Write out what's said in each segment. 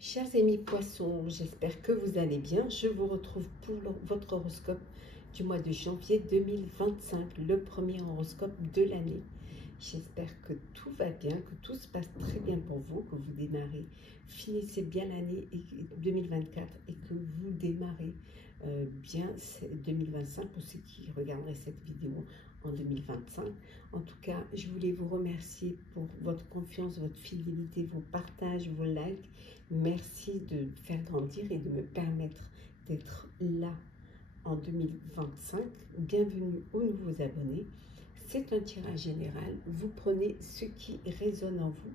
Chers amis poissons, j'espère que vous allez bien. Je vous retrouve pour votre horoscope du mois de janvier 2025, le premier horoscope de l'année. J'espère que tout va bien, que tout se passe très bien pour vous, que vous démarrez, finissez bien l'année 2024 et que vous démarrez bien 2025 pour ceux qui regarderaient cette vidéo en 2025. En tout cas, je voulais vous remercier pour votre confiance, votre fidélité, vos partages, vos likes. Merci de faire grandir et de me permettre d'être là en 2025. Bienvenue aux nouveaux abonnés. C'est un tirage général. Vous prenez ce qui résonne en vous.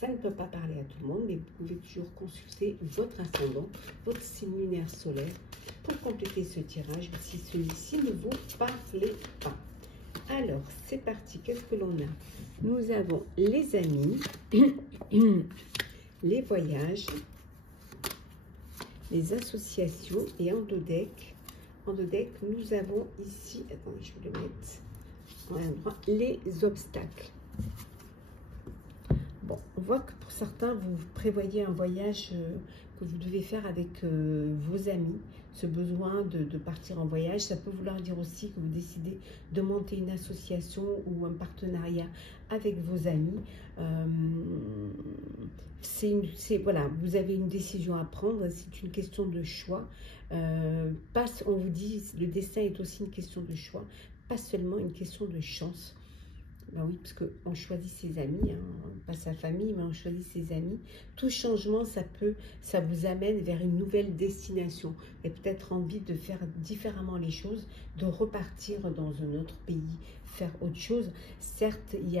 Ça ne peut pas parler à tout le monde, mais vous pouvez toujours consulter votre ascendant, votre signe lunaire solaire pour compléter ce tirage si celui-ci ne vous parlait pas. Alors, c'est parti. Qu'est-ce que l'on a? Nous avons les amis, les voyages, les associations et en deux decks, nous avons ici, attendez, je vais le mettre en endroit, les obstacles. Bon, on voit que pour certains, vous prévoyez un voyage que vous devez faire avec vos amis. Ce besoin de partir en voyage, ça peut vouloir dire aussi que vous décidez de monter une association ou un partenariat avec vos amis. Voilà, vous avez une décision à prendre, c'est une question de choix. On vous dit, le destin est aussi une question de choix, pas seulement une question de chance. Ben oui, parce qu'on choisit ses amis, hein, pas sa famille, mais on choisit ses amis. Tout changement, ça vous amène vers une nouvelle destination. Et peut-être envie de faire différemment les choses, de repartir dans un autre pays, faire autre chose. Certes, il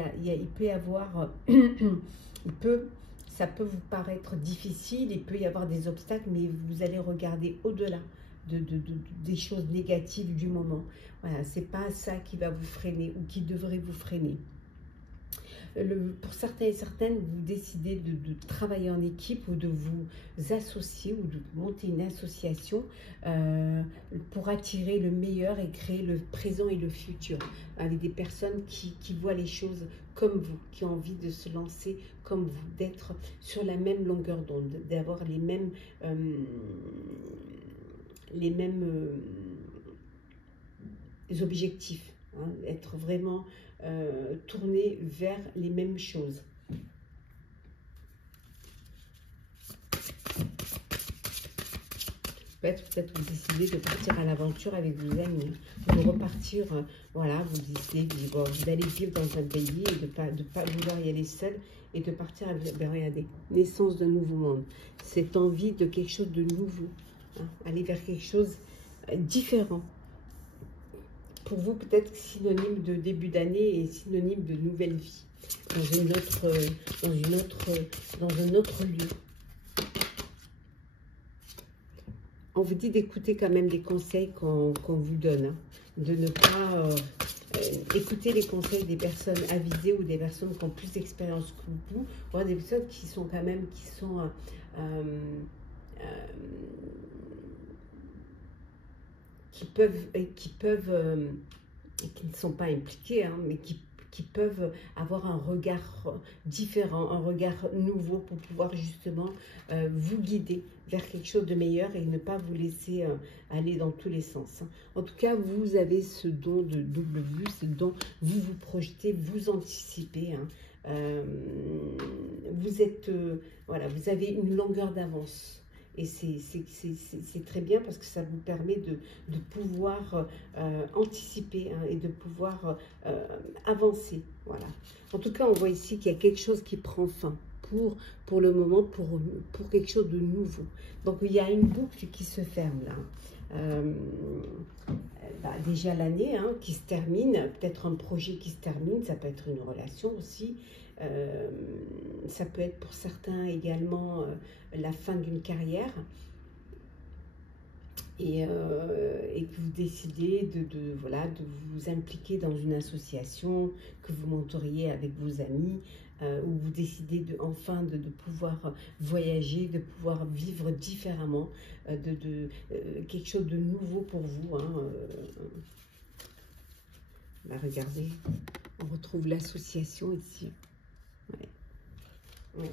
peut y avoir, ça peut vous paraître difficile, il peut y avoir des obstacles, mais vous allez regarder au-delà des choses négatives du moment. Voilà, c'est pas ça qui va vous freiner ou qui devrait vous freiner. Pour certains et certaines, vous décidez de travailler en équipe ou de vous associer ou de monter une association pour attirer le meilleur et créer le présent et le futur avec des personnes qui voient les choses comme vous, qui ont envie de se lancer comme vous, d'être sur la même longueur d'onde, d'avoir les mêmes objectifs, hein, être vraiment tourné vers les mêmes choses. Peut-être vous décidez de partir à l'aventure avec vos amis, de repartir, voilà, vous décidez, bon, vous allez vivre dans un pays et de pas vouloir y aller seul et de partir avec, regardez, naissance d'un nouveau monde, cette envie de quelque chose de nouveau, hein, aller vers quelque chose différent. Pour vous, peut-être synonyme de début d'année et synonyme de nouvelle vie dans un autre lieu. On vous dit d'écouter quand même les conseils qu'on vous donne, hein, de ne pas écouter les conseils des personnes avisées ou des personnes qui ont plus d'expérience que vous, voire des personnes qui sont quand même, qui ne sont pas impliqués, hein, mais qui peuvent avoir un regard différent, un regard nouveau pour pouvoir justement vous guider vers quelque chose de meilleur et ne pas vous laisser aller dans tous les sens. En tout cas, vous avez ce don de double vue, ce don, vous vous projetez, vous anticipez, hein. Voilà, vous avez une longueur d'avance. Et c'est très bien parce que ça vous permet de pouvoir anticiper, hein, et de pouvoir avancer. Voilà. En tout cas, on voit ici qu'il y a quelque chose qui prend fin pour le moment, pour quelque chose de nouveau. Donc, il y a une boucle qui se ferme là. Déjà l'année, hein, qui se termine, peut-être un projet qui se termine, ça peut être une relation aussi. Ça peut être pour certains également la fin d'une carrière et que vous décidez voilà, de vous impliquer dans une association que vous monteriez avec vos amis, où vous décidez enfin de pouvoir voyager, de pouvoir vivre différemment, quelque chose de nouveau pour vous, hein. Regardez, on retrouve l'association ici. Ouais. Ouais.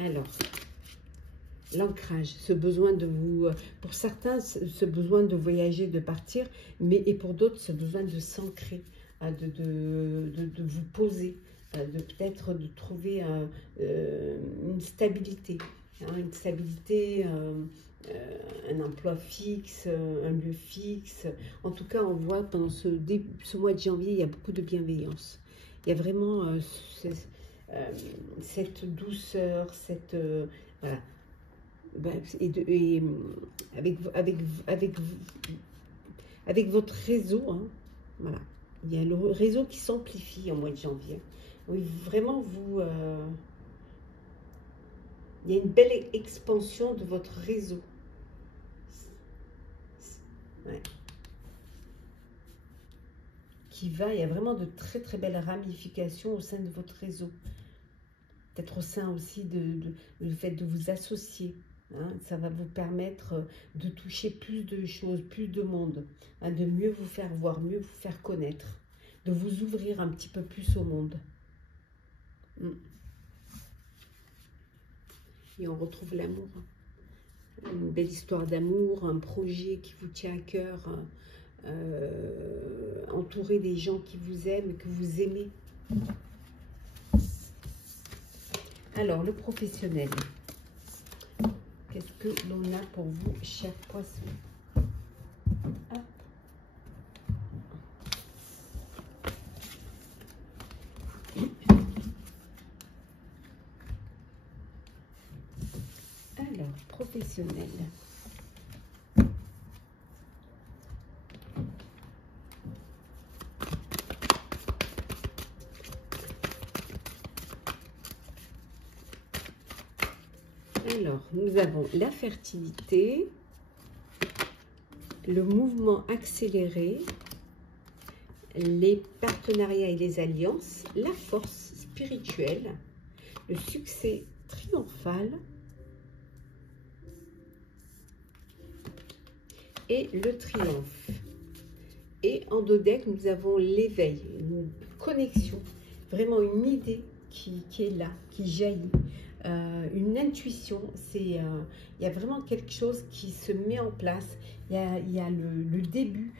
Alors, l'ancrage, ce besoin de vous, pour certains, ce besoin de voyager, de partir, et pour d'autres, ce besoin de s'ancrer, de vous poser, de peut-être de trouver une stabilité, une stabilité, un emploi fixe, un lieu fixe. En tout cas, on voit pendant ce mois de janvier, il y a beaucoup de bienveillance. Il y a vraiment cette douceur, cette... voilà. Et avec votre réseau, hein, voilà. Il y a le réseau qui s'amplifie en mois de janvier. Oui, vraiment, il y a une belle expansion de votre réseau. Ouais. Il y a vraiment de très très belles ramifications au sein de votre réseau. Peut-être au sein aussi le fait de vous associer. Hein, ça va vous permettre de toucher plus de choses, plus de monde, hein, de mieux vous faire voir, mieux vous faire connaître, de vous ouvrir un petit peu plus au monde. Et on retrouve l'amour. Une belle histoire d'amour, un projet qui vous tient à cœur, entouré des gens qui vous aiment, que vous aimez. Alors, le professionnel. Qu'est-ce que l'on a pour vous, chers poissons? Hop. Alors, professionnel. Alors, nous avons la fertilité, le mouvement accéléré, les partenariats et les alliances, la force spirituelle, le succès triomphal et le triomphe. Et en dos deck, nous avons l'éveil, une connexion, vraiment une idée qui est là, qui jaillit. Une intuition, il y a vraiment quelque chose qui se met en place. Il y a le début,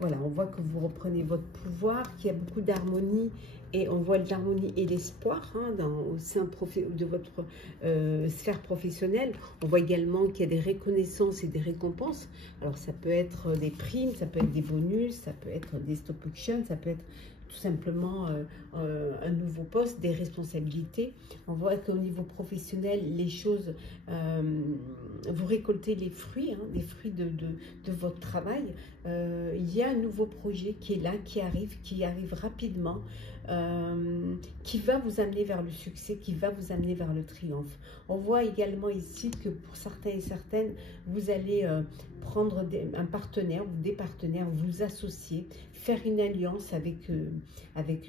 voilà, on voit que vous reprenez votre pouvoir, qu'il y a beaucoup d'harmonie, et on voit l'harmonie et l'espoir, hein, au sein de votre sphère professionnelle. On voit également qu'il y a des reconnaissances et des récompenses. Alors ça peut être des primes, ça peut être des bonus, ça peut être des stock options, ça peut être tout simplement un nouveau poste, des responsabilités. On voit qu'au niveau professionnel, les choses, vous récoltez les fruits, hein, les fruits de votre travail. Il y a un nouveau projet qui est là, qui arrive rapidement, qui va vous amener vers le succès, qui va vous amener vers le triomphe. On voit également ici que pour certains et certaines, vous allez prendre un partenaire ou des partenaires, vous associer, faire une alliance avec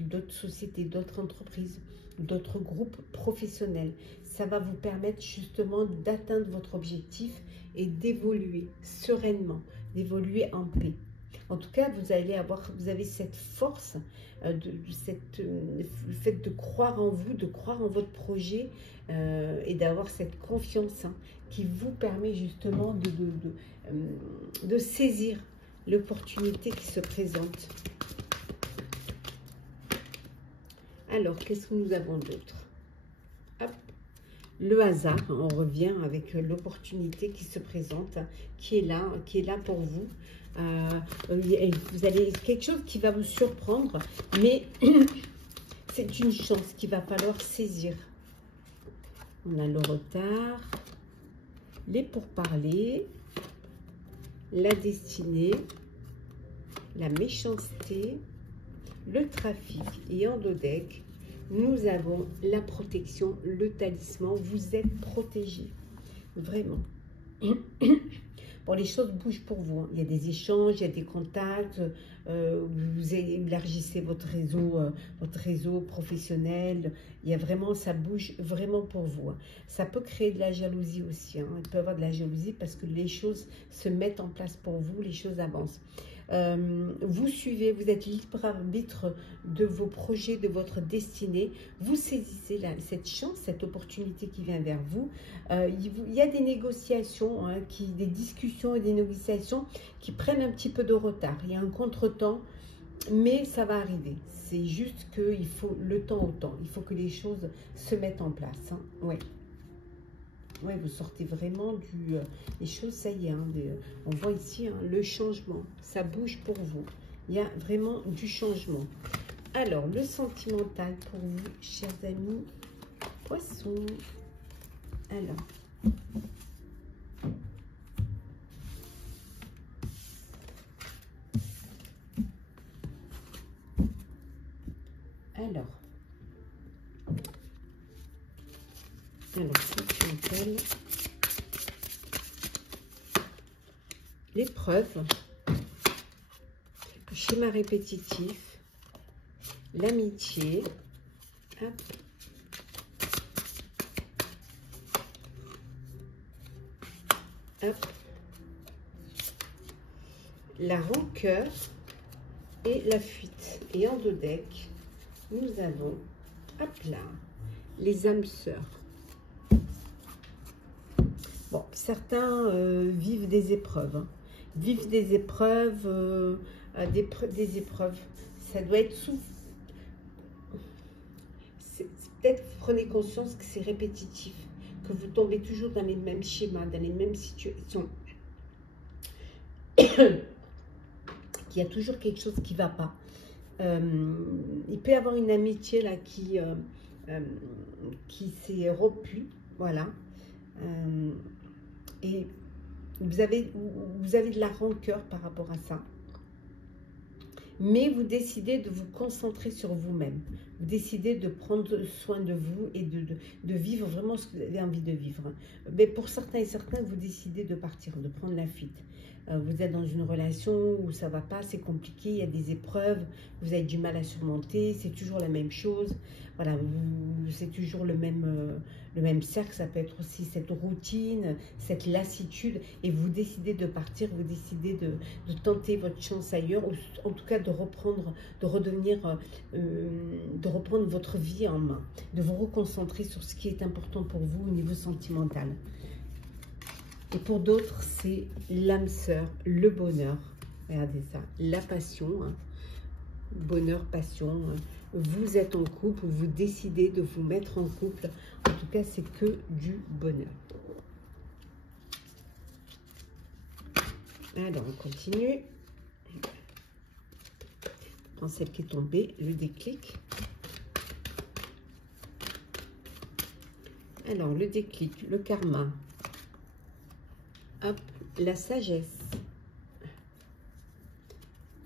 d'autres sociétés, d'autres entreprises, d'autres groupes professionnels. Ça va vous permettre justement d'atteindre votre objectif et d'évoluer sereinement, d'évoluer en paix. En tout cas, vous avez cette force, le fait de croire en vous, de croire en votre projet et d'avoir cette confiance, hein, qui vous permet justement de saisir l'opportunité qui se présente. Alors, qu'est-ce que nous avons d'autre? Hop. Le hasard, on revient avec l'opportunité qui se présente, hein, qui est là pour vous. Vous allez quelque chose qui va vous surprendre, mais c'est une chance qu'il va falloir saisir. On a le retard, les pourparlers, la destinée, la méchanceté, le trafic. Et en dos deck, nous avons la protection, le talisman. Vous êtes protégé, vraiment. Bon, les choses bougent pour vous, hein. Il y a des échanges, il y a des contacts, vous élargissez votre réseau professionnel. Il y a vraiment, ça bouge vraiment pour vous, hein. Ça peut créer de la jalousie aussi, hein. Il peut y avoir de la jalousie parce que les choses se mettent en place pour vous, les choses avancent. Vous suivez, vous êtes libre arbitre de vos projets, de votre destinée. Vous saisissez cette chance, cette opportunité qui vient vers vous. Il y a des négociations, hein, des discussions et des négociations qui prennent un petit peu de retard. Il y a un contretemps, mais ça va arriver. C'est juste qu'il faut le temps au temps. Il faut que les choses se mettent en place. Hein. Ouais. Ouais, vous sortez vraiment les choses, ça y est. Hein, on voit ici hein, le changement. Ça bouge pour vous. Il y a vraiment du changement. Alors, le sentimental pour vous, chers amis poissons. Alors, sentimental, l'épreuve, le schéma répétitif, l'amitié, la rancœur et la fuite. Et en deux decks, nous avons, hop là, les âmes sœurs. Bon, certains vivent des épreuves. Hein. Vivent des épreuves, des épreuves. Ça doit être peut-être prenez conscience que c'est répétitif, que vous tombez toujours dans les mêmes schémas, dans les mêmes situations. Qu'il y a toujours quelque chose qui ne va pas. Il peut y avoir une amitié là qui s'est rompue, voilà. Et vous avez de la rancœur par rapport à ça. Mais vous décidez de vous concentrer sur vous-même. Vous décidez de prendre soin de vous et de vivre vraiment ce que vous avez envie de vivre. Mais pour certains et certains, vous décidez de partir, de prendre la fuite. Vous êtes dans une relation où ça ne va pas, c'est compliqué, il y a des épreuves, vous avez du mal à surmonter, c'est toujours la même chose. Voilà, c'est toujours le même cercle, ça peut être aussi cette routine, cette lassitude, et vous décidez de partir, vous décidez de tenter votre chance ailleurs, ou en tout cas de reprendre votre vie en main, de vous reconcentrer sur ce qui est important pour vous au niveau sentimental. Et pour d'autres, c'est l'âme sœur, le bonheur. Regardez ça, la passion, hein. Bonheur, passion. Hein. Vous êtes en couple, vous décidez de vous mettre en couple. En tout cas, c'est que du bonheur. Alors, on continue. On prend celle qui est tombée, le déclic. Alors, le déclic, le karma. Hop, la sagesse.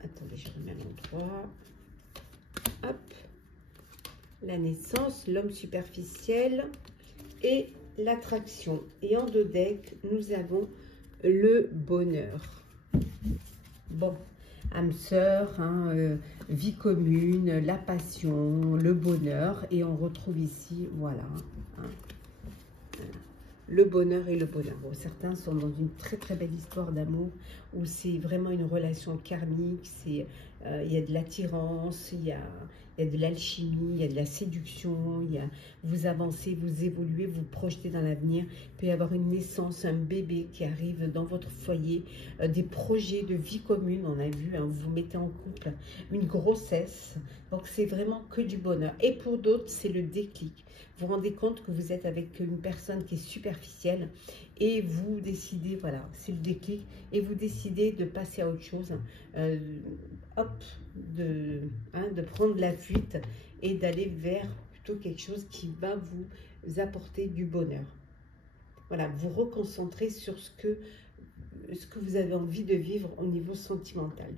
Attendez, je remets à l'endroit. Hop, la naissance, l'homme superficiel et l'attraction. Et en deux decks, nous avons le bonheur. Bon, âme sœur, hein, vie commune, la passion, le bonheur. Et on retrouve ici, voilà, hein, le bonheur et le bonheur. Bon, certains sont dans une très très belle histoire d'amour où c'est vraiment une relation karmique, il y a de l'attirance, il y a de l'alchimie, il y a de la séduction, vous avancez, vous évoluez, vous projetez dans l'avenir. Il peut y avoir une naissance, un bébé qui arrive dans votre foyer, des projets de vie commune, on a vu, hein, vous vous mettez en couple, une grossesse. Donc c'est vraiment que du bonheur. Et pour d'autres, c'est le déclic. Vous vous rendez compte que vous êtes avec une personne qui est superficielle et vous décidez, voilà, c'est le déclic, et vous décidez de passer à autre chose, hop, de prendre la fuite et d'aller vers plutôt quelque chose qui va vous apporter du bonheur. Voilà, vous reconcentrer sur ce que vous avez envie de vivre au niveau sentimental.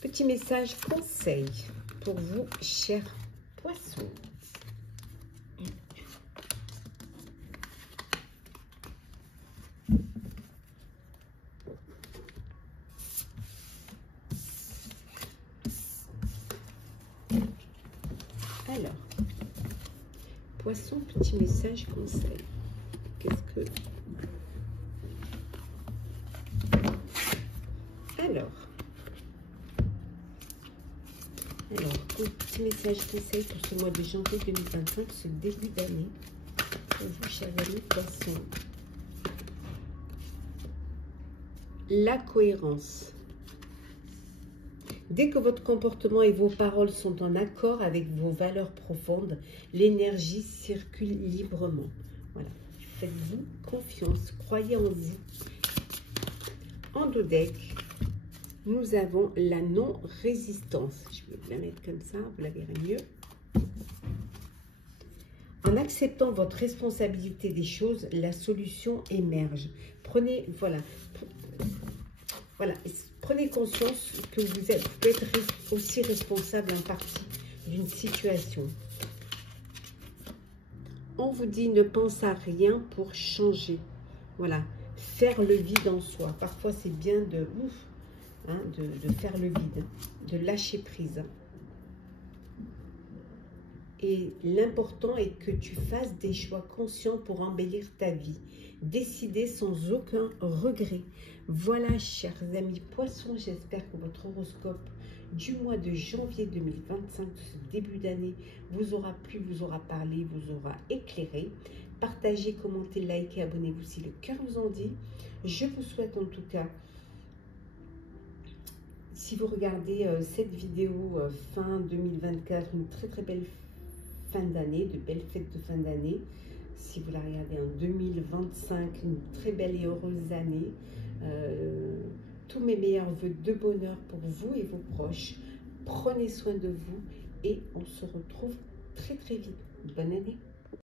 Petit message conseil pour vous, chers poissons. Alors, poisson, petit message conseil. Qu'est-ce que... petit message conseil pour ce mois de janvier 2025, ce début d'année. Pour vous, chers amis poissons. La cohérence. Dès que votre comportement et vos paroles sont en accord avec vos valeurs profondes, l'énergie circule librement. Voilà. Faites-vous confiance, croyez en vous. En dos deck, nous avons la non-résistance. Je vais vous la mettre comme ça, vous la verrez mieux. En acceptant votre responsabilité des choses, la solution émerge. Prenez, voilà, prenez conscience que vous pouvez être aussi responsable en partie d'une situation. On vous dit ne pense à rien pour changer. Voilà, faire le vide en soi. Parfois, c'est bien de faire le vide, de lâcher prise. Et l'important est que tu fasses des choix conscients pour embellir ta vie. Décider sans aucun regret. Voilà, chers amis poissons, j'espère que votre horoscope du mois de janvier 2025, ce début d'année, vous aura plu, vous aura parlé, vous aura éclairé. Partagez, commentez, likez, abonnez-vous si le cœur vous en dit. Je vous souhaite en tout cas, si vous regardez cette vidéo fin 2024, une très très belle fin d'année, de belles fêtes de fin d'année. Si vous la regardez en 2025, une très belle et heureuse année. Tous mes meilleurs vœux de bonheur pour vous et vos proches. Prenez soin de vous et on se retrouve très très vite. Bonne année.